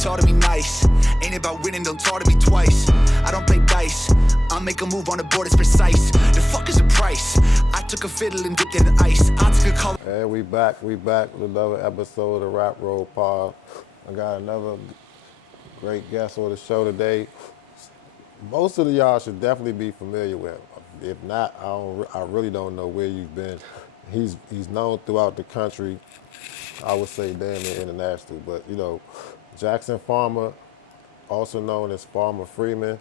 taught me nice. Ain't about winning, don't talk to me twice. I don't play dice, I'll make a move on the board, it's precise. The fuck is the price? I took a fiddle and dipped it in ice. I took a call. Hey, we back with another episode of Rap Roll Pod. I got another great guest on the show today. Most of y'all should definitely be familiar with him. If not, I really don't know where you've been. He's known throughout the country. I would say damn near international, but you know, Jackson Farmer, also known as Farmer Freeman.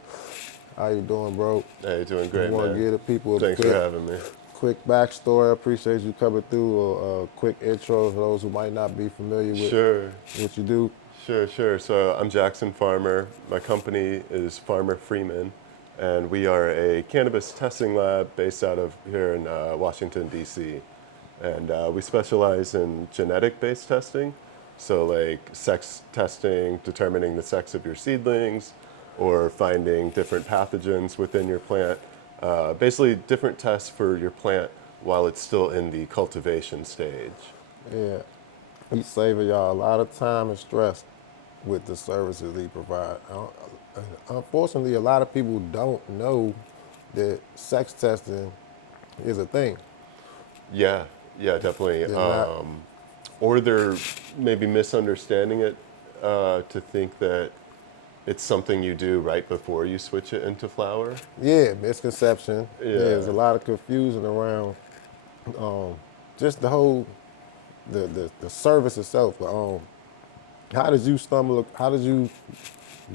How you doing, bro? Hey, doing great, I want man. to give the people a Thanks for having me. quick backstory. I appreciate you coming through. A quick intro for those who might not be familiar with what you do. Sure. So I'm Jackson Farmer. My company is Farmer Freeman, and we are a cannabis testing lab based out of here in Washington, D.C. And we specialize in genetic-based testing, so like sex testing, determining the sex of your seedlings, or finding different pathogens within your plant. Basically, different tests for your plant while it's still in the cultivation stage. Yeah, he's saving y'all a lot of time and stress with the services he provides. Unfortunately, a lot of people don't know that sex testing is a thing. Yeah, definitely. Or they're maybe misunderstanding it to think that it's something you do right before you switch it into flower. Yeah, misconception. Yeah. There's a lot of confusion around just the whole the service itself. How did you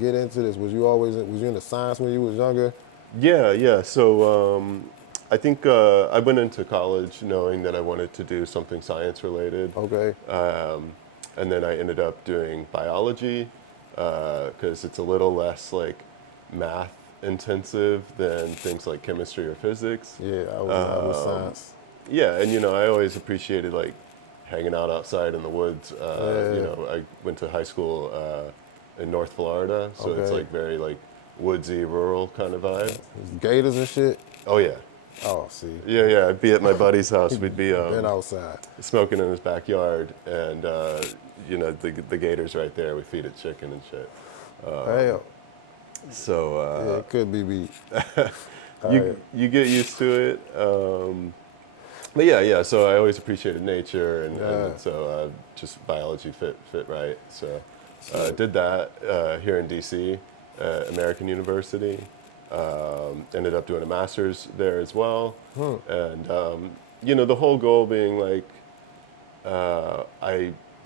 get into this? Was you into science when you was younger? Yeah. So I think I went into college knowing that I wanted to do something science related. Okay. And then I ended up doing biology because it's a little less like math intensive than things like chemistry or physics. Yeah, I was science. Yeah, and I always appreciated like hanging out outside in the woods. I went to high school in North Florida, so it's Okay. like very like woodsy, rural kind of vibe. Gators and shit. Oh yeah. Oh, see. Yeah. I'd be at my buddy's house. We'd be Been outside. smoking in his backyard, and the gators right there. We feed it chicken and shit. Hell, So it could be beat. you get used to it. But yeah. So I always appreciated nature, and so just biology fit right. So did that here in DC, American University. Ended up doing a master's there as well, and the whole goal being like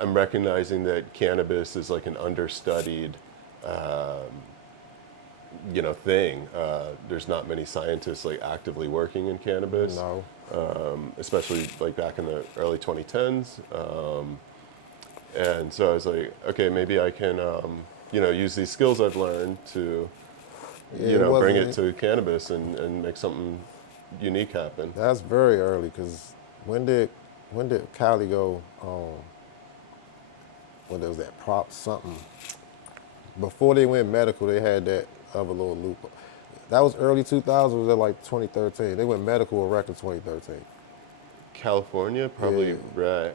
I'm recognizing that cannabis is like an understudied thing. There's not many scientists like actively working in cannabis. No. Especially like back in the early 2010s. And so I was like, okay, maybe I can, use these skills I've learned to, bring it to cannabis and make something unique happen. That's very early, because when did Cali go, when there was that prop something? Before they went medical, they had that other little loop. That was early 2000s, was that like 2013? They went medical or rec in 2013. California, probably rec.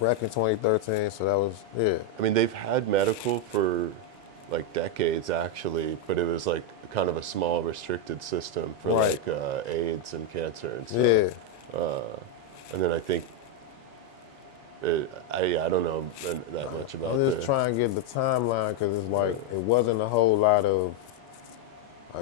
Rec in 2013, so that was, yeah. I mean, they've had medical for like decades actually, but it was like kind of a small restricted system for like AIDS and cancer and stuff. Yeah. And then I think, I don't know that much about I'm just trying to get the timeline, because it's like, it wasn't a whole lot of,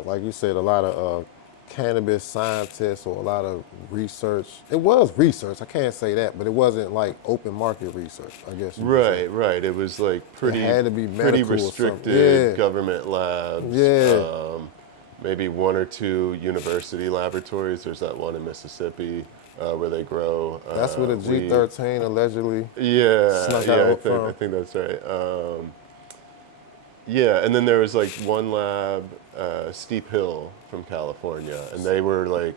like you said, a lot of cannabis scientists or a lot of research. It was research, I can't say that, but it wasn't like open market research, I guess. Right. It was like pretty, it had to be pretty restricted government labs. Yeah. Maybe one or two university laboratories. There's that one in Mississippi where they grow. That's where the G13 allegedly snuck out from. I think that's right. And then there was like one lab, Steep Hill from California, and they were like,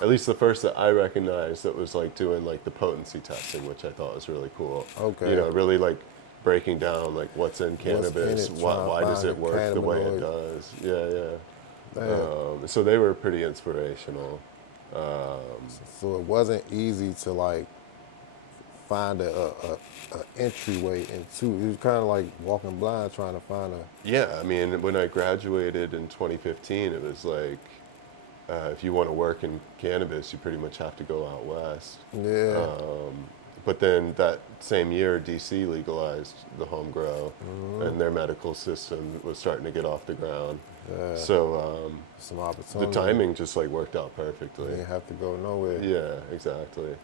at least the first that I recognized, that was like doing like the potency testing, which I thought was really cool. Okay. Really like breaking down like what's in cannabis, why does it work the way it does. So they were pretty inspirational. So it wasn't easy to like find a entryway into. It was kind of like walking blind, trying to find a. Yeah, I mean, when I graduated in 2015, it was like, if you want to work in cannabis, you pretty much have to go out west. Yeah. But then that same year, DC legalized the home grow, and their medical system was starting to get off the ground. Yeah. So Some the opportunity. timing just like worked out perfectly. You didn't have to go nowhere. Yeah, exactly.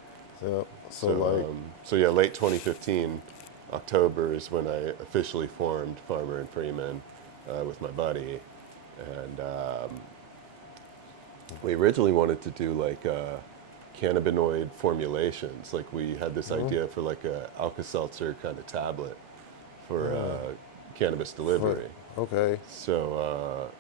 Yep. So like, So yeah, late 2015, October is when I officially formed Farmer and Freeman with my buddy, and we originally wanted to do like cannabinoid formulations. Like we had this idea for like a Alka-Seltzer kind of tablet for cannabis delivery. okay. So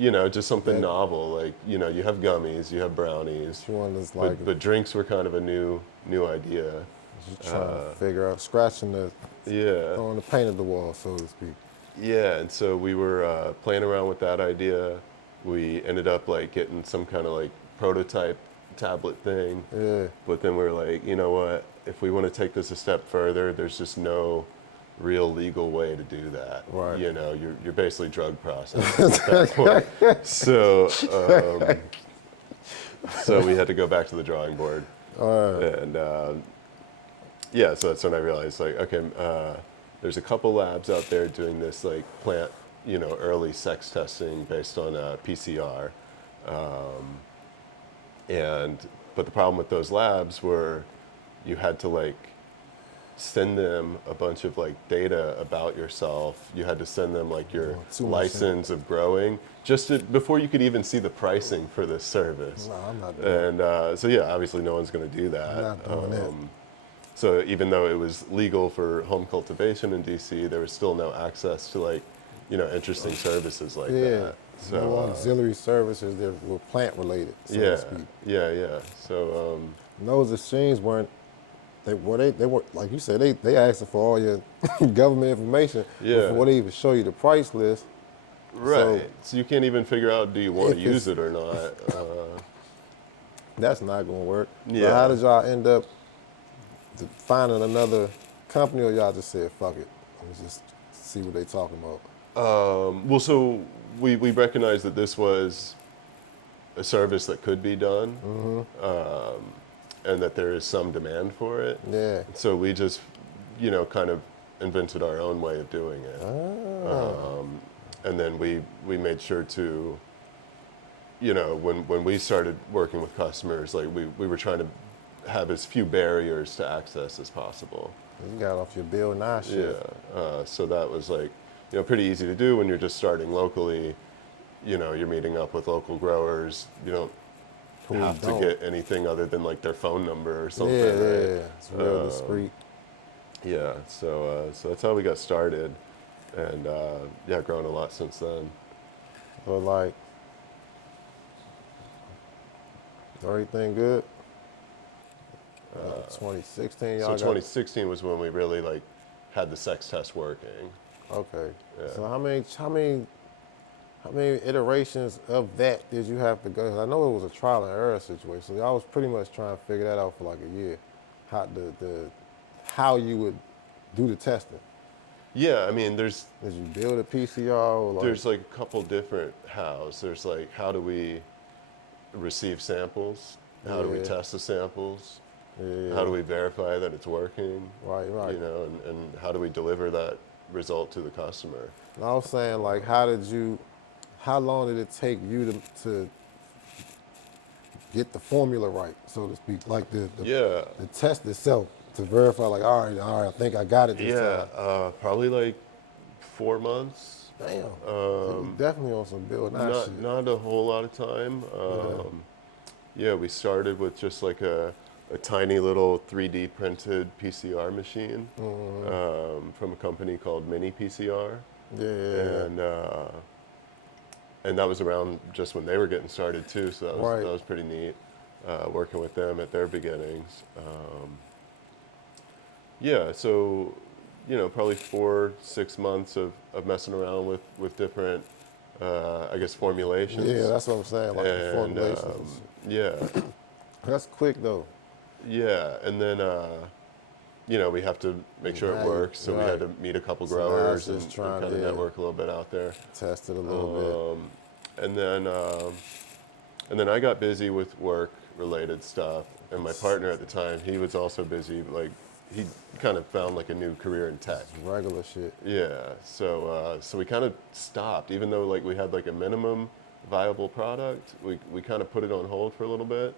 you know, just something That- novel. Like you know, you have gummies, you have brownies, She wanted to like but drinks were kind of a new idea. just trying to figure out, scratching the, Yeah. throwing the paint at the wall, so to speak. Yeah, and so we were playing around with that idea. We ended up like getting some kind of like prototype tablet thing. Yeah. But then we were like, you know what? If we want to take this a step further, there's just no real legal way to do that. Right. You know, you're basically drug processing at that point. So we had to go back to the drawing board. And yeah, so that's when I realized like, okay, there's a couple labs out there doing this like plant, you know, early sex testing based on PCR. But the problem with those labs were you had to like send them a bunch of like data about yourself. You had to send them like your too much license of growing before you could even see the pricing for this service. No, I'm not doing And so yeah, obviously no one's going to do that. I'm not doing that. So even though it was legal for home cultivation in DC, there was still no access to like, you know, interesting services like Yeah. that. No So auxiliary services that were plant related, so yeah, to speak. yeah. So And those exchanges weren't. They were like you said. They asking for all your government information Yeah. before they even show you the price list. right. So you can't even figure out do you want to if use it's- it or not. That's not gonna work. So Yeah. how did y'all end up finding another company, or y'all just said fuck it? Let's just see what they talking about. Well, so we recognized that this was a service that could be done, and that there is some demand for it. Yeah. So we just, you know, kind of invented our own way of doing it. And then we made sure to, you know, when we started working with customers, like we were trying to have as few barriers to access as possible. You got off your Bill Nye shit. Yeah. So that was like, you know, pretty easy to do when you're just starting locally. You know, you're meeting up with local growers. You don't have to get anything other than like their phone number or something. Yeah, right? it's real discreet. Yeah. So that's how we got started, and yeah, grown a lot since then. So like, everything good? 2016, y'all So got. 2016 was when we really like had the sex test working. Okay. Yeah. So how many iterations of that did you have to go? 'Cause I know it was a trial and error situation. So y'all was pretty much trying to figure that out for like a year. How you would do the testing. Yeah, I mean, there's Did you build a PCR or like? there's like a couple different hows. There's like how do we receive samples? How do we Yeah. test the samples? Yeah. How do we verify that it's working? Right. You know, and how do we deliver that result to the customer? And I was saying like, how long did it take you to get the formula right, so to speak? Like the Yeah. test itself to verify like, all right, I think I got it this Yeah, time. probably like 4 months. Damn. You definitely on some Bill Nye shit. Not a whole lot of time. Yeah, we started with just like a tiny little 3D printed PCR machine from a company called Mini PCR. Yeah. And that was around just when they were getting started too, so Right. that was pretty neat, working with them at their beginnings. Yeah, so, you know, probably 4-6 months of messing around with different, I guess, formulations. Yeah, that's what I'm saying. Like the And, formulations. yeah, That's quick though. yeah, and then we have to make sure it Now works. So we had to meet a couple growers now it's and, just trying kind of to network a little bit out there. test it a little And then I got busy with work related stuff, and my partner at the time, he was also busy. Like he kind of found like a new career in tech. bit. Regular shit. Yeah, so we kind of stopped, even though like we had like a minimum viable product. We kind of put it on hold for a little bit,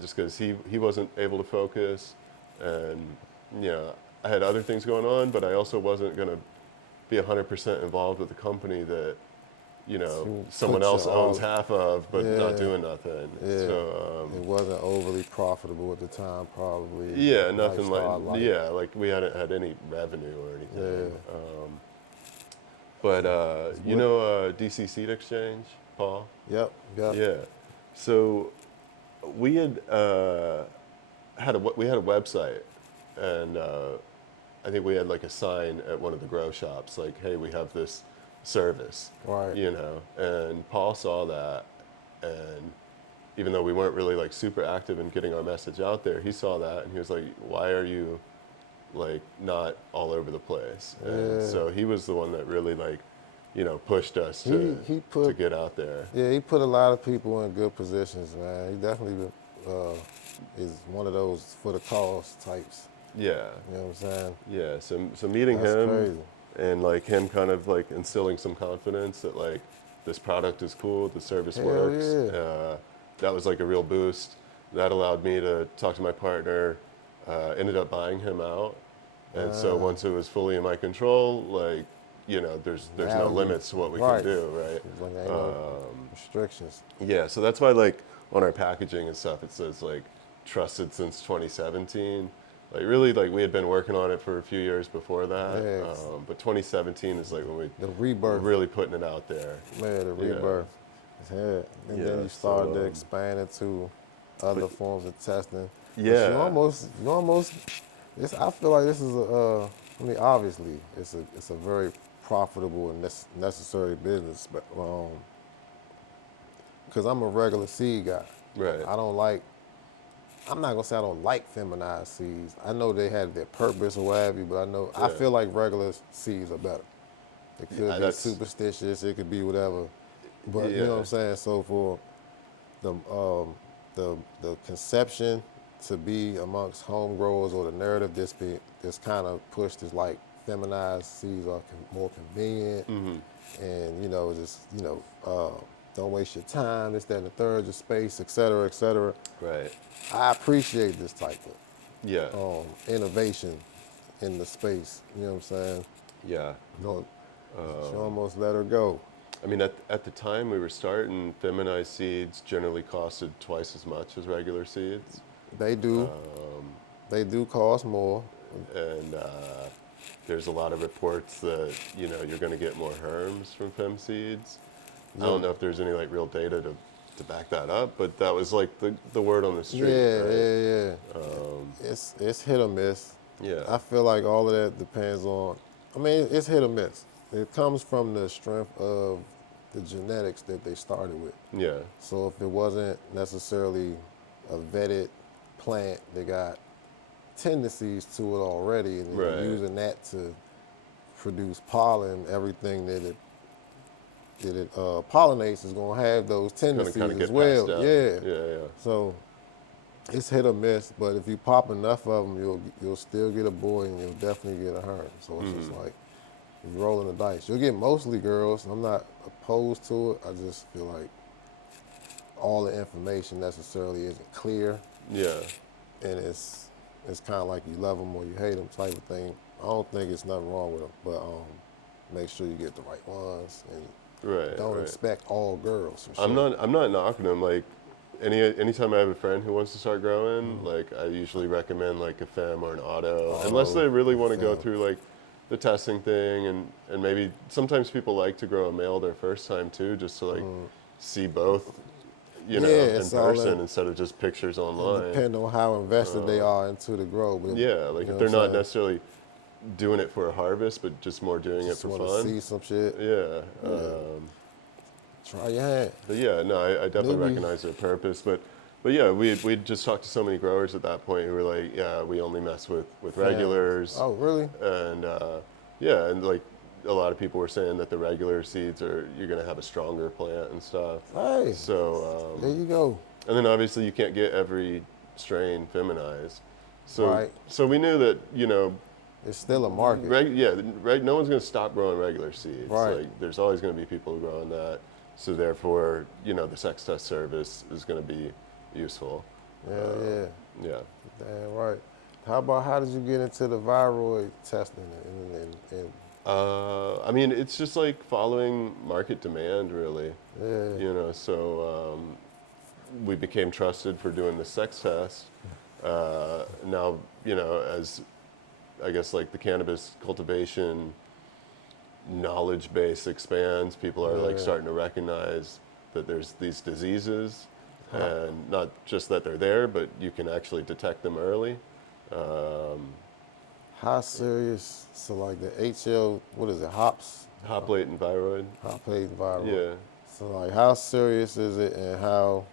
just because he wasn't able to focus, and I had other things going on, but I also wasn't gonna be 100% involved with the company that You someone put else your owns all- half of, but not Yeah. doing nothing. Yeah. So It wasn't overly profitable at the time, probably. yeah, nothing like Lifestyle life. yeah, like we hadn't had any revenue or anything. Yeah. But what- DC Seed Exchange, Paul. Yep. Yep. Yeah. So we had we had a website, and I think we had like a sign at one of the grow shops, like, "Hey, we have this service." Right. And Paul saw that, and even though we weren't really like super active in getting our message out there, he saw that and he was like, "Why are you like not all over the place?" And Yeah. so he was the one that really like, pushed us He put- to get out there. Yeah, he put a lot of people in good positions, man. He definitely is one of those for the cause types. Yeah. You know what I'm saying? Yeah. So meeting That's him crazy. and like him kind of like instilling some confidence that like this product is cool, the service Hell works. yeah. That was like a real boost. That allowed me to talk to my partner. Ended up buying him out, and so once it was fully in my control, like there's Now no you- limits to what we right. can do, right? It's like ain't no restrictions. Yeah, so that's why like on our packaging and stuff it says like trusted since 2017. Like really like we had been working on it for a few years before that. Yeah. But 2017 is like when we The were rebirth. really putting it out there. Man, the Yeah. rebirth. Yeah. And Yeah, then you started so, to expand into other forms of testing. But Yeah. You almost, I feel like this is obviously it's a very profitable and necessary business, but because I'm a regular seed guy. Right. I'm not gonna say I don't like feminized seeds. I know they had their purpose or what have you, but I Yeah. feel like regular seeds are better. It could be that's- superstitious, it could be whatever. But you Yeah. know what I'm saying? So for the conception to be amongst home growers or the narrative this kind of pushed is like feminized seeds are more convenient and just don't waste your time, this, that, and the third, your space, et cetera, et cetera. Right. I appreciate this type Yeah. of innovation in the space. You know what I'm saying? Yeah. She almost let her go. I mean, at the time we were starting, feminized seeds generally costed twice as much as regular seeds. They do. They do cost more. And there's a lot of reports that you're going to get more herms from fem seeds. I don't know if there's any like real data to back that up, but that was like the word on the street. Yeah, right? yeah. It's hit or miss. Yeah. I feel like all of that depends on. I mean, it's hit or miss. It comes from the strength of the genetics that they started with. Yeah. So if it wasn't necessarily a vetted plant that got tendencies to it already, and Right. you're using that to produce pollen, everything that it pollinates is going to have those Gonna tendencies kind of get as well. passed down. Yeah. Yeah. So it's hit or miss, but if you pop enough of them, you'll still get a boy and you'll definitely get a herm. So it's just like you're rolling the dice. You'll get mostly girls. I'm not opposed to it. I just feel like all the information necessarily isn't clear, Yeah. and it's kind of like you love them or you hate them type of thing. I don't think it's nothing wrong with them, but make sure you get the right ones and Right. don't right. expect all girls. For sure. I'm not knocking them. Like anytime I have a friend who wants to start growing, like I usually recommend like a fem or an auto, unless they really want to go fem. through like the testing thing, and maybe sometimes people like to grow a male their first time too, just to like see both, Yeah, in it's all person that- instead of just pictures online. Depending on how invested they are into the grow. But Yeah, like you know if they're what I'm not saying? necessarily doing it for a harvest, but just more doing Just it for want to fun. see some shit. Yeah. Try your hand. But yeah, no, I definitely Maybe- recognize their purpose. But But yeah, we just talked to so many growers at that point who were like, yeah, we only mess with Fans. regulars. Oh, really? And yeah, and like a lot of people were saying that the regular seeds you're gonna have a stronger plant and stuff. Hey, So there you go. and then obviously you can't get every strain feminized. So Right. so we knew that It's still a market. no one's gonna stop growing regular seeds. Right. Like there's always gonna be people growing that. So therefore, the sex test service is gonna be useful. Yeah. Yeah. Damn right. How did you get into the viroid testing and I mean, it's just like following market demand, really. yeah. So we became trusted for doing the sex test. Now, as I guess like the cannabis cultivation knowledge base expands, people are like Yeah. starting to recognize that there's these diseases, and not just that they're there, but you can actually detect them early. How serious? So like the HL, what is it? Hops, Hop latent viroid. hop latent viral. Yeah. So like, how serious is it, and how,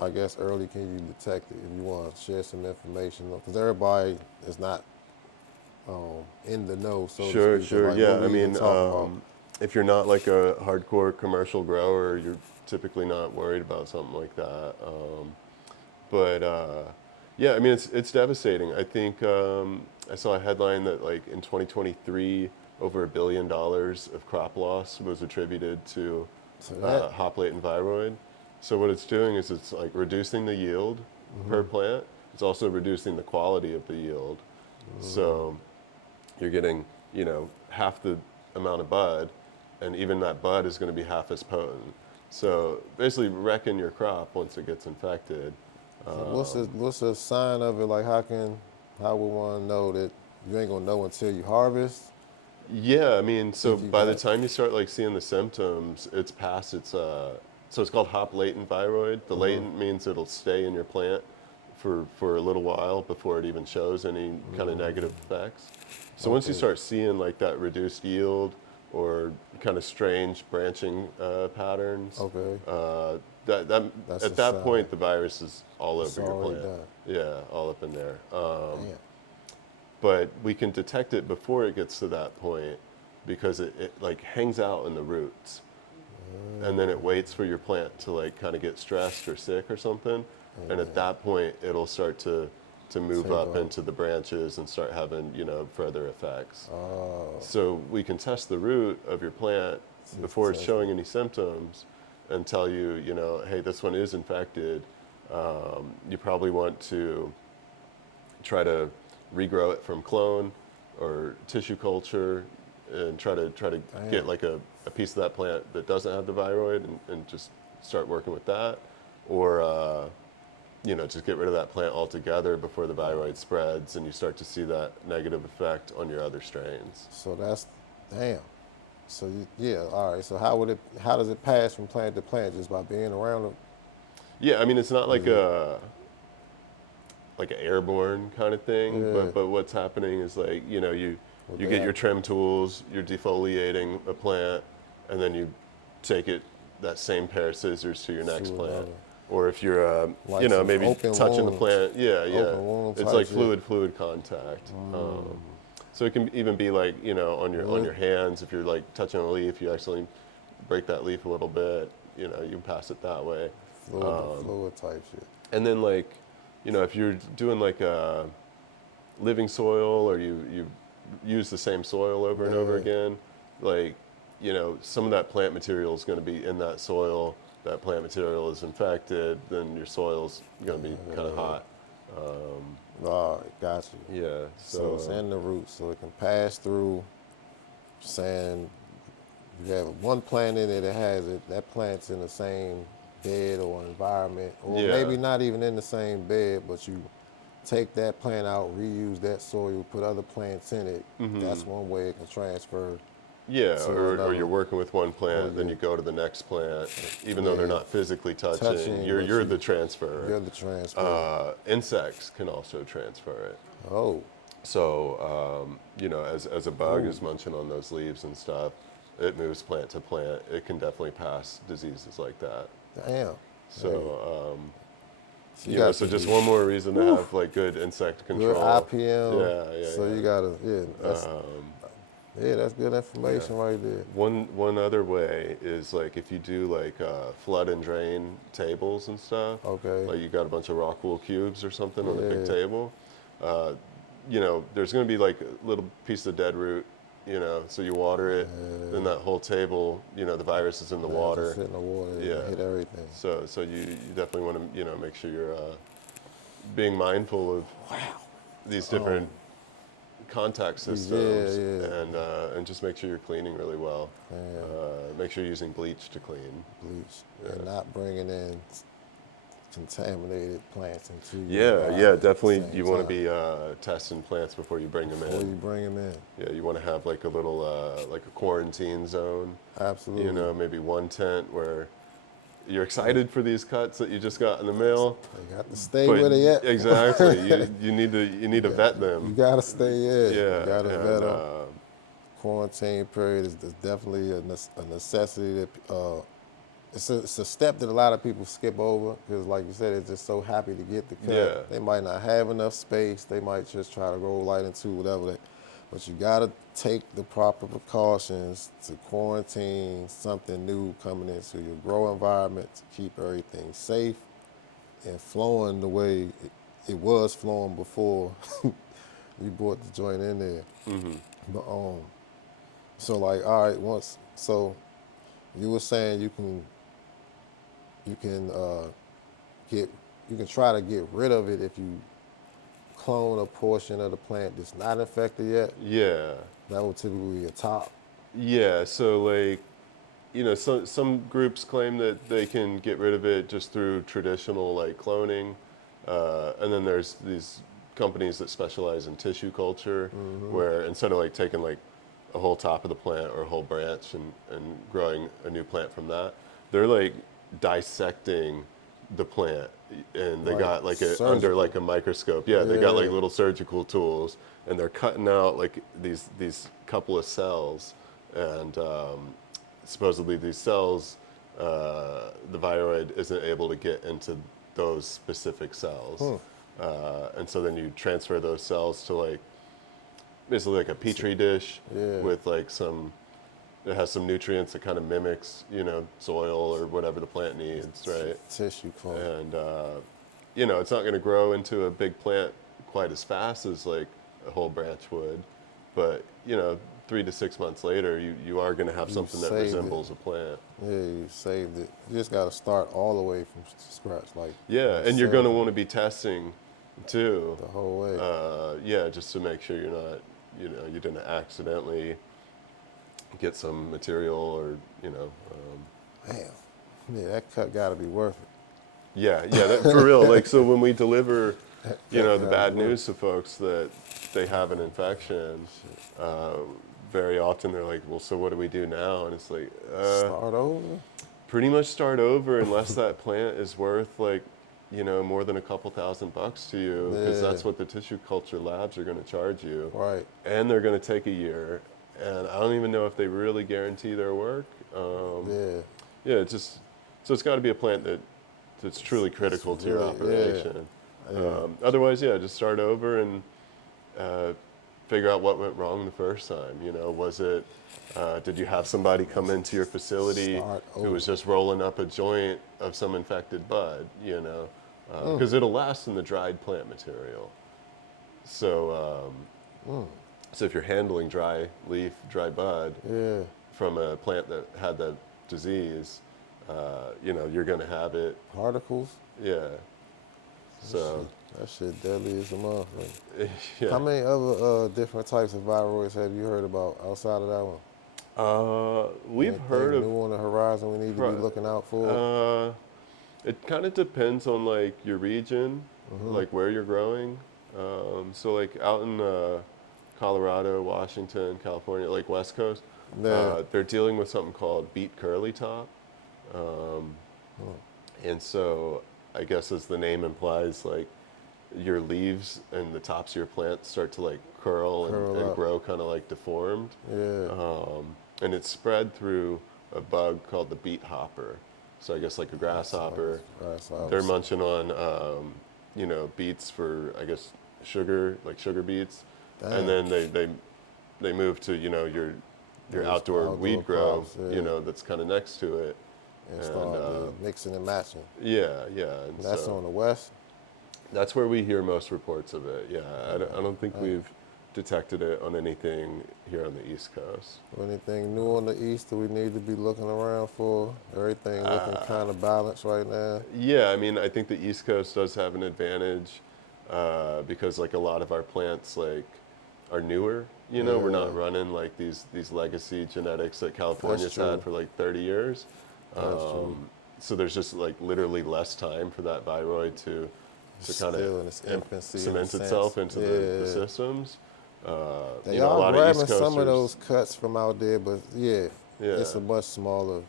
I guess, early can you detect it? If you want to share some information, because everybody is not in the know, so Sure, to speak. sure. Like, Yeah, what I we even mean, talking about? if you're not like a hardcore commercial grower, you're typically not worried about something like that. But yeah, I mean, it's devastating. I think I saw a headline that like in 2023, over $1 billion of crop loss was attributed to So that, hop latent viroid. So what it's doing is it's like reducing the yield per plant. It's also reducing the quality of the yield. So you're getting, half the amount of bud, and even that bud is going to be half as potent. So basically wrecking your crop once it gets infected. what's a sign of it? Like, how would one know that you ain't gonna know until you harvest? Yeah, I mean, so If you by the got, time you start like seeing the symptoms, it's past so it's called hop latent viroid. The latent means it'll stay in your plant for a little while before it even shows any kind of negative effects. So once you Okay. start seeing like that reduced yield or kind of strange branching patterns, Okay. that That's a at that sign. point the virus is all It's over your already plant. done. Yeah, all up in there. Damn. But we can detect it before it gets to that point because it like hangs out in the roots, and then it waits for your plant to like kind of get stressed or sick or something, and at that point it'll start to move Take up off. into the branches and start having further effects. Oh, So we can test the root of your plant before it's test showing any symptoms and tell you, hey, this one is infected. You probably want to try to regrow it from clone or tissue culture and try to get like a piece of that plant that doesn't have the viroid and just start working with that, or just get rid of that plant altogether before the viroid spreads and you start to see that negative effect on your other strains. so that's damn. So yeah, all right. So how does it pass from plant to plant, just by being around them? Yeah, I mean it's not like Is it- an airborne kind of thing, Yeah. but what's happening is like you Well, you they get your have- trim tools, you're defoliating a plant, and then you take it that same pair of scissors to your next To plant. another. Or if you're Like some maybe open touching the wounds. plant, yeah, Open wound it's type like shit. fluid contact. So it can even be like on your hands, if you're like touching a leaf, you actually break that leaf a little bit, you pass it that way. Fluid type shit. And then like, if you're doing like a living soil or you use the same soil over and over Yeah. again, like, some of that plant material is going to be in that soil. That plant material is infected, then your soil's going to be kind of hot. All right, got you. Yeah. So it's So in the roots, so it can pass through. Saying you have one plant in it that has it, that plant's in the same bed or environment, or Yeah. maybe not even in the same bed, but you take that plant out, reuse that soil, put other plants in it. That's one way it can transfer yeah, to or another. you're working with one plant, Or then you- you go to the next plant, even though they're Yeah. not physically touching. Touching, you're but you're you- the transfer. You're the transfer. Insects can also transfer it. Oh, So, as a bug is munching on those leaves and stuff, it moves plant to plant. It can definitely pass diseases like that. damn. So, So you know, got so to just be one more reason to have like good insect good control. IPM. Yeah, yeah, So you yeah. gotta, that's good Yeah. information right there. One other way is like if you do like flood and drain tables and stuff, Okay. like you got a bunch of rock wool cubes or something on a big Yeah. table, uh, you know, there's going to be like a little piece of dead root, you know, so you water it, then that whole table, you know, the virus is in the They'll just water. sit in the water and Yeah. hit everything. So you definitely want to, you know, make sure you're being mindful of these different contact systems Yeah. and just make sure you're cleaning really well. Make sure you're using bleach to clean. Bleach and not bringing in contaminated plants into your Yeah, yeah, environment at the definitely. same You want to time be testing plants before you bring them before you in. bring them in. Yeah, you want to have like a little like a quarantine zone. You Absolutely. know, maybe one tent where you're excited for these cuts that you just got in the mail, They got to stay but where they at. exactly, you need to vet You them. gotta stay in. You Yeah, gotta vet and them. Quarantine period is definitely a necessity. That it's a step that a lot of people skip over because, like you said, they're just so happy to get the cut. yeah, They might not have enough space. They might just try to roll right into whatever. But you gotta take the proper precautions to quarantine something new coming into your grow environment to keep everything safe and flowing the way it was flowing before you brought the joint in there. But so like, all right, once so you were saying you can get you can try to get rid of it if you clone a portion of the plant that's not infected yet. yeah, That would typically be a top. yeah. So like, you know, some groups claim that they can get rid of it just through traditional like cloning, and then there's these companies that specialize in tissue culture, where instead of like taking like a whole top of the plant or a whole branch and growing a new plant from that, they're like dissecting the plant, and they Like got like a under surgical. like a microscope. Yeah, they got like Yeah. little surgical tools, and they're cutting out like these couple of cells, and supposedly these cells, the viroid isn't able to get into those specific cells. And so then you transfer those cells to like basically like a petri dish Yeah. with like it has some nutrients that kind of mimics, you know, soil or whatever the plant needs, right? Tissue clone. And, you know, it's not going to grow into a big plant quite as fast as like a whole branch would, but, you know, 3 to 6 months later, you are going to have something that saved it. resembles a plant. Yeah, you saved it. You just got to start all the way from scratch, Yeah, like and you're going to surgery, want to be testing too. the whole way. Yeah, just to make sure you're not, you know, you didn't accidentally get some material or, you know. Damn. Yeah, that cut got to be worth it. Yeah, that, for real. Like, so when we deliver, you know, the That bad gotta be worth news to folks that they have an infection, very often they're like, well, so what do we do now? And it's like, Start over. pretty much start over unless that plant is worth like, you know, more than a couple $1,000 to you, because Yeah. that's what the tissue culture labs are going to charge you. Right. And they're going to take a year. And I don't even know if they really guarantee their work. Yeah. Yeah, it's just, so it's got to be a plant that's truly critical to your really- operation. Yeah. Otherwise, yeah, just start over and figure out what went wrong the first time. You know, was it, did you have somebody come into your facility Start who was just rolling up a joint of some infected bud, you know? Mm. Because it'll last in the dried plant material. So, so if you're handling dry leaf, dry bud Yeah. from a plant that had that disease, you know, you're going to have it. Particles. Yeah. So, That shit deadly as a motherfucker. yeah. How many other different types of viroids have you heard about outside of that one? We've Anything heard of. new on the horizon we need to be looking out for? It kind of depends on like your region, like where you're growing. So like out in Colorado, Washington, California, like West Coast, Yeah. they're dealing with something called beet curly top. And so I guess as the name implies, like your leaves and the tops of your plant start to like curl Curl and up. grow kind of like deformed. Yeah. And it's spread through a bug called the beet hopper. So I guess like a grasshopper. Grasshoppers. They're munching on, beets for, I guess, sugar, like sugar beets. And Damn. then they move to, your Those outdoor weed grow, crops, yeah. that's kind of next to it. And And start mixing and matching. yeah, yeah. And And that's so on the west. that's where we hear most reports of it. Yeah, I don't think Right. we've detected it on anything here on the East Coast. Anything new on the east that we need to be looking around for? Everything looking kind of balanced right now. Yeah, I mean, I think the East Coast does have an advantage because like a lot of our plants like are newer. We're Yeah. not running like these legacy genetics that California's true. had for like 30 years. That's true. So there's just like literally less time for that viroid to kind Still of in its infancy. in a cement sense. itself into the Yeah. systems. They A are lot of grabbing East some of Coasters. those cuts from out there, but yeah, Yeah. it's a much smaller.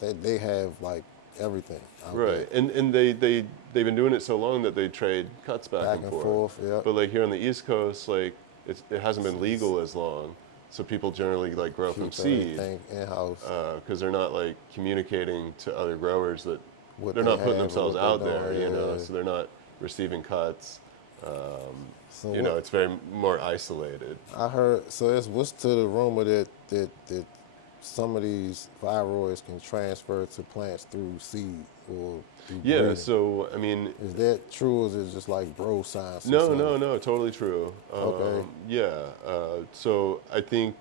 They have like everything out Right, there. and they've been doing it so long that they trade cuts back and forth. Yep. But like here on the East Coast, like it hasn't been legal as long, so people generally like grow from Keep seed everything in house. because they're not like communicating to other growers that What they're they not putting have or themselves what they out there, doing, yeah. so they're not receiving cuts. So what, It's very more isolated. I heard. So it's what's to the rumor that some of these viroids can transfer to plants through seed or through Yeah, breeding. so I mean, Is that true, or is it just like bro science? or no, something? no, no, totally true. Okay. Yeah, so I think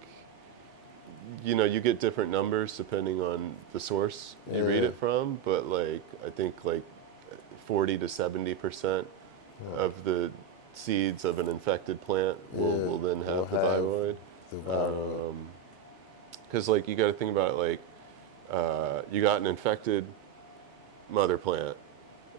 you get different numbers depending on the source you read Yeah. it from, but like I think like 40 to 70% of the seeds of an infected plant will then will have the have viroid. The viroid. Because like you got to think about it like you got an infected mother plant,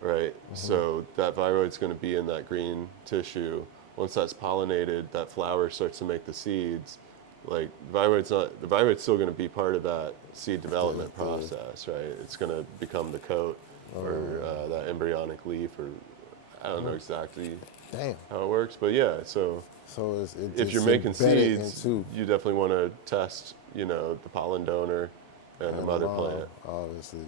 right? So that viroid's going to be in that green tissue. Once that's pollinated, that flower starts to make the seeds. Like the viroid's still going to be part of that seed development process, right? It's going to become the coat or that embryonic leaf, or I don't know exactly Damn. how it works, but yeah. So So if you're it's making embedded seeds, into you definitely want to test, the pollen donor and the mother mom, plant. obviously.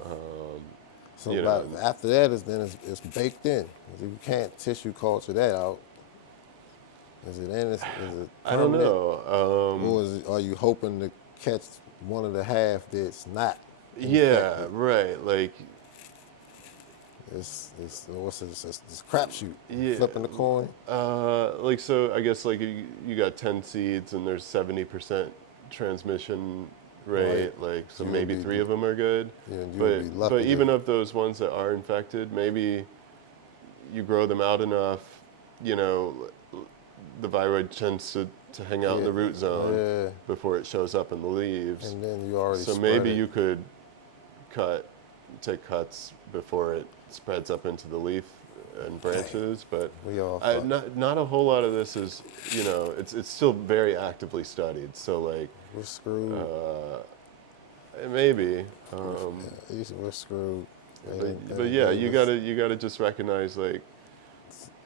So you about, know. after that is then it's baked in. You can't tissue culture that out. Is it in? Is it I don't permanent? know. Or are you hoping to catch one of the half that's not Yeah, infected? right. Like, It's what's it? It's crapshoot. Yeah. Flipping the coin. like so, I guess like you got 10 seeds and there's 70% transmission rate. Right. Like, so You would maybe be- 3 of them are good. Yeah, you would be lucky But to- even of those ones that are infected, maybe you grow them out enough, the viroid tends to hang out in the root zone Yeah. before it shows up in the leaves. And then you already So spread maybe it. you could take cuts before it spreads up into the leaf and branches, but We all fucked. not a whole lot of this is, it's still very actively studied. So like We're screwed. maybe, We're screwed. but yeah, you gotta just recognize like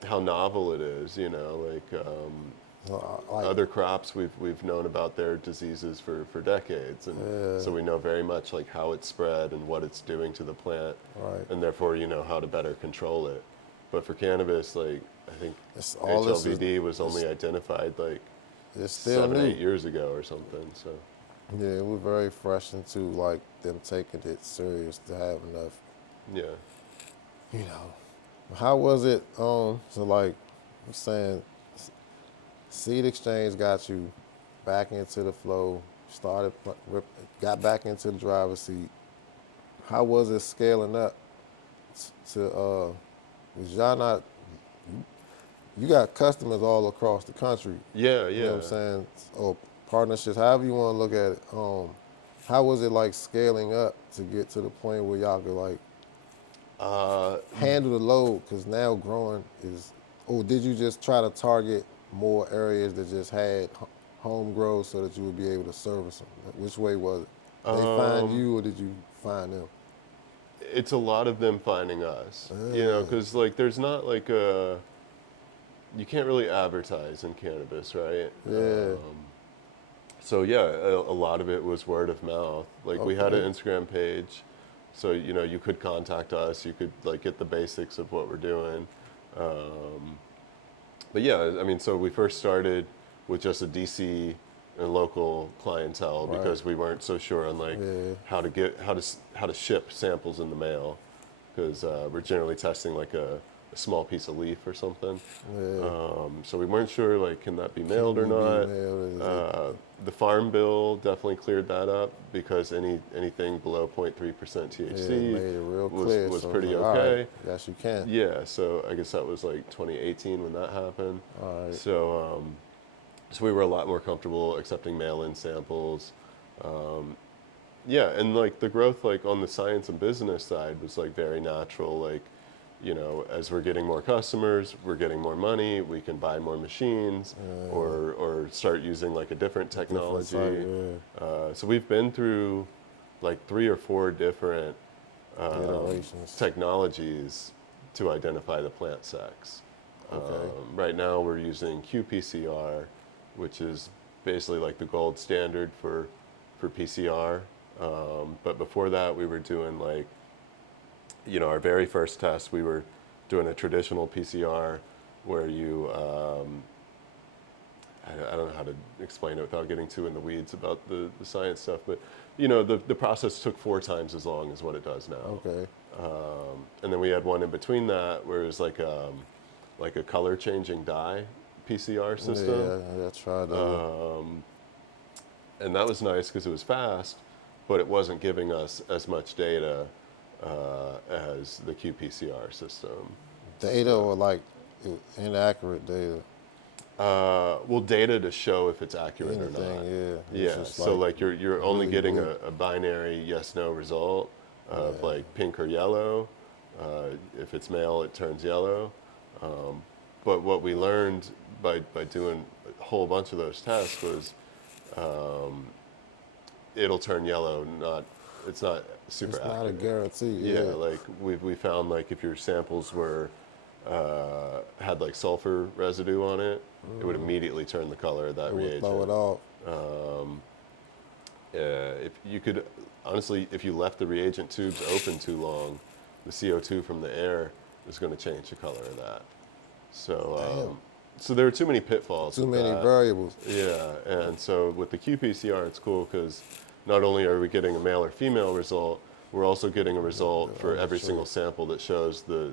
how novel it is. Other crops we've known about their diseases for decades, and so we know very much like how it's spread and what it's doing to the plant, Right. and therefore how to better control it. But for cannabis, like I think It's all this is- HLVD was only identified like It's still 7, new. 8 years ago or something. So Yeah, we're very fresh into like them taking it serious to have enough. yeah, How was it? So like, I'm saying, seed exchange got you back into the flow. Got back into the driver's seat. How was it scaling up to? Was y'all not? You got customers all across the country. yeah, You know what I'm saying? Or partnerships, however you want to look at it. How was it like scaling up to get to the point where y'all could like handle the load? Because now growing is, or did you just try to target more areas that just had home grow so that you would be able to service them? Which way was it? They find you or did you find them? It's a lot of them finding us, because like there's not like you can't really advertise in cannabis, right? Yeah. So yeah, a lot of it was word of mouth. Like we had an Okay. Instagram page, So you could contact us. You could like get the basics of what we're doing. But yeah, I mean, so we first started with just a DC and local clientele Right. because we weren't so sure on like Yeah. how to ship samples in the mail because we're generally testing like a small piece of leaf or something. Yeah. So we weren't sure like can that be mailed or you be not. mailed? Is The farm bill definitely cleared that up because anything below 0.3% THC made it real was clear. was So pretty it's like, all okay. right, yes, you can. Yeah, so I guess that was like 2018 when that happened. All right. So we were a lot more comfortable accepting mail-in samples. Yeah, and like the growth like on the science and business side was like very natural. Like, as we're getting more customers, we're getting more money, we can buy more machines or start using like a different technology. So we've been through like 3 or 4 different Iterations. technologies to identify the plant sex. Okay. Right now we're using qPCR, which is basically like the gold standard for PCR. But before that, we were doing like, our very first test, we were doing a traditional PCR where you, I don't know how to explain it without getting too in the weeds about the science stuff, but the process took 4 times as long as what it does now. Okay. And then we had one in between that where it was like a color changing dye PCR system. Yeah, I tried that. And that was nice because it was fast, but it wasn't giving us as much data as the qPCR system. Data or like inaccurate data. Well, data to show if it's accurate or Anything, not. yeah. Yeah. So like you're only really getting weird. a binary yes/no result of like pink or yellow. If it's male, it turns yellow. But what we learned by doing a whole bunch of those tests was it'll turn yellow. It's not super It's accurate. not a guarantee. Yeah, like we found like if your samples were had like sulfur residue on it, it would immediately turn the color of that It would reagent. throw it off. If you could honestly, if you left the reagent tubes open too long, the CO2 from the air is going to change the color of that. So so there are too many pitfalls. Too with many that. variables. Yeah, and so with the qPCR, it's cool because not only are we getting a male or female result, we're also getting a result for every single sample that shows the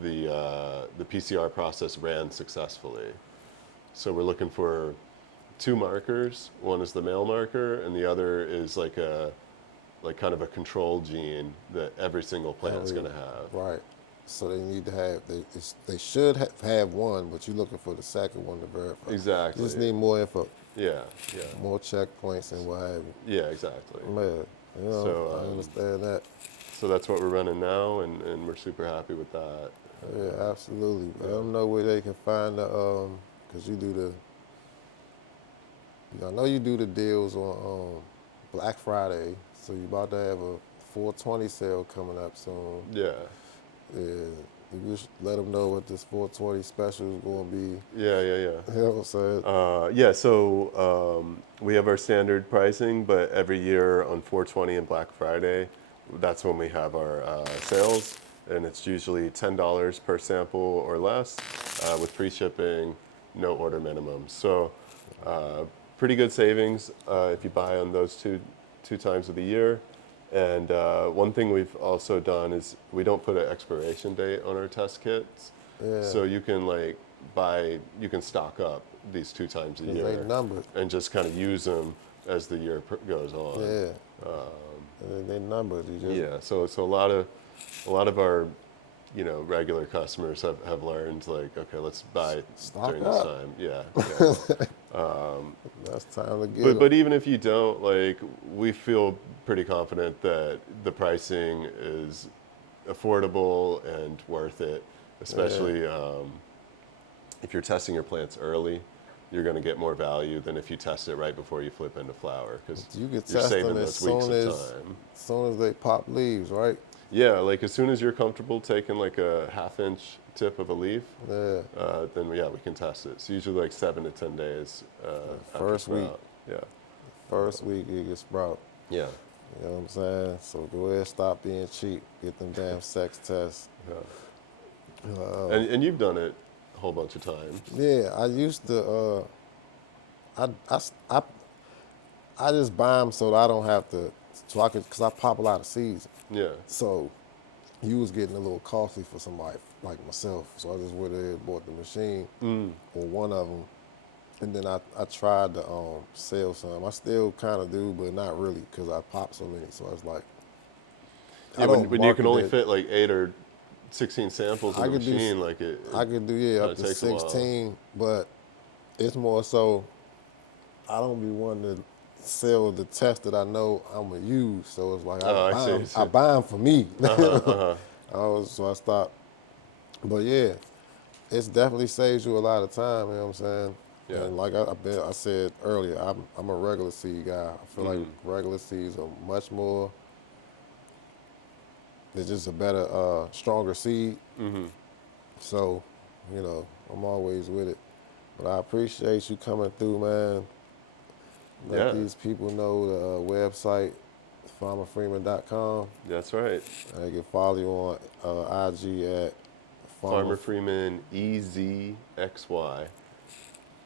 PCR process ran successfully. So we're looking for 2 markers. One is the male marker, and the other is like kind of a control gene that every single plant is going to have. Right. So they need to have, they should have one, but you're looking for the second one to verify. Exactly. You just need more info, Yeah, yeah, more checkpoints and what have you. yeah, exactly. Man, So, I understand that. So that's what we're running now, and we're super happy with that. Yeah, absolutely. I don't know where they can find the, cause I know you do the deals on Black Friday, so you about to have a 420 sale coming up soon. Yeah. Yeah, you just let them know what this 420 special is going to be. Yeah. You know what I'm saying? Yeah, so we have our standard pricing, but every year on 420 and Black Friday, that's when we have our sales, and it's usually $10 per sample or less, with free shipping, no order minimum. So pretty good savings if you buy on those two times of the year. And one thing we've also done is we don't put an expiration date on our test kits. Yeah. So you can like you can stock up these 2 times a year. They numbered. And just kind of use them as the year goes on. Yeah. And they numbered. Yeah. So a lot of our regular customers have learned like, okay, let's buy Stock during up. this time. Yeah. Exactly. That's time to get But even if you don't, like, we feel pretty confident that the pricing is affordable and worth it, especially if you're testing your plants early. You're going to get more value than if you test it right before you flip into flower, because You can you're test saving them as those weeks soon of as, time. as soon as they pop leaves, right? Yeah, like as soon as you're comfortable taking like a 1/2-inch tip of a leaf, Yeah. then we can test it. It's usually like 7 to 10 days after First week. sprout. Yeah, First week it gets sprout. yeah. You know what I'm saying? So go ahead, stop being cheap. Get them damn sex tests. And you've done it a whole bunch of times. Yeah, I used to. I, I, I, I just buy them so that I don't have to. So I could, cause I pop a lot of seeds. Yeah. So you was getting a little costly for somebody like myself. So I just went ahead and bought the machine or one of them. And then I tried to sell some. I still kind of do, but not really, because I popped so many. So I was like, Yeah, I don't when you can market only it. fit like 8 or 16 samples in I the could do, machine, like it I could do yeah kind up of to takes a while. 16, but it's more so I don't be wanting to sell the test that I know I'm gonna use. So it's like Oh, I see. I I see. buy them for me. So I stopped. But yeah, it's definitely saves you a lot of time. You know what I'm saying? Yeah. And like I said earlier, I'm a regular seed guy. I feel like regular seeds are much more. They're just a better, stronger seed. So, I'm always with it. But I appreciate you coming through, man. Let Yeah, these people know the website, farmerfreeman.com. that's right. They can follow you on IG at Farmer. Farmer Freeman EZXY.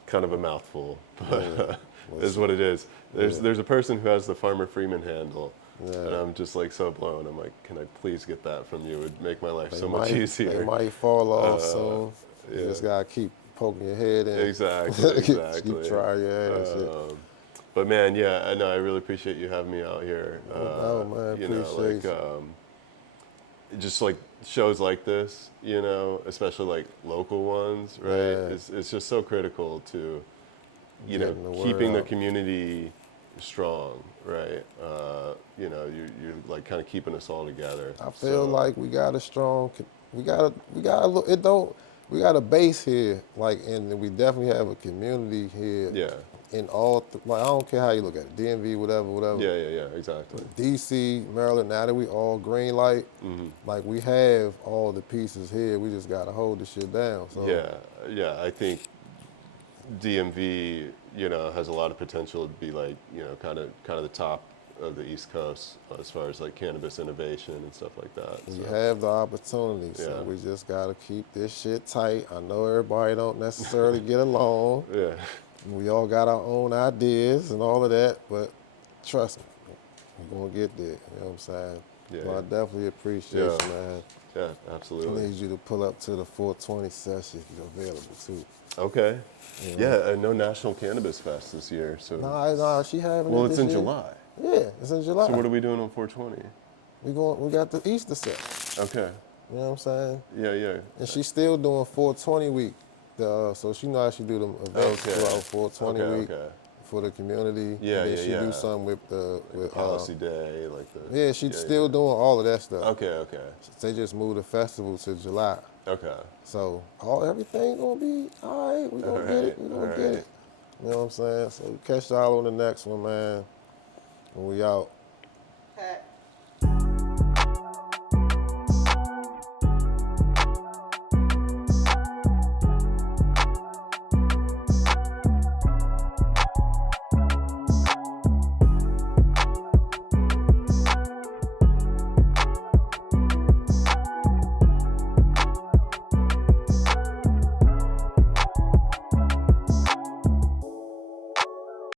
Kind of a mouthful, but Well, is what it is. yeah, There's a person who has the Farmer Freeman handle, and yeah. I'm just like so blown. I'm like, can I please get that from you? It would make my life They so much might, they easier. might fall off soon. You Yeah, just gotta keep poking your head in. exactly, keep exactly. trying your ass. Shit. But man, yeah, I know. I really appreciate you having me out here. No doubt, man. Appreciate you. Just like shows like this, especially like local ones, right? Yeah. It's just so critical to, Getting the word keeping the out. community strong, right? You're like kind of keeping us all together. I feel So like we got a strong, we got a look. It don't. We got a base here, like, and we definitely have a community here. yeah, In all, like, I don't care how you look at it, DMV, whatever, whatever. yeah, exactly. DC, Maryland. Now that we all green light, like we have all the pieces here. We just gotta hold the shit down. So Yeah. I think DMV, has a lot of potential to be like, kind of the top of the East Coast as far as like cannabis innovation and stuff like that. we So have the opportunity. yeah, So we just gotta keep this shit tight. I know everybody don't necessarily get along. yeah, We all got our own ideas and all of that, but trust me, we're gonna get there. You know what I'm saying? Yeah, So I yeah. definitely appreciate Yeah. you, man. Yeah, I absolutely. need you to pull up to the 420 session if you're available too. Okay. You know? Yeah, no National Cannabis Fest this year. So Nah, she having it well, this it's in year. July. Yeah, it's in July. So what are we doing on 420? We got the Easter set. Okay. You know what I'm saying? Yeah. And she's still doing 420 week. So she know how she do them events Okay. throughout 420 week Okay. for the community. Yeah, and then she yeah. do something with Like Policy Day, like the. yeah, she's still doing all of that stuff. Okay. They just moved the festival to July. Okay. So everything gonna be all right. We gonna get it. We gonna get it. You know what I'm saying? So catch y'all on the next one, man. When we out.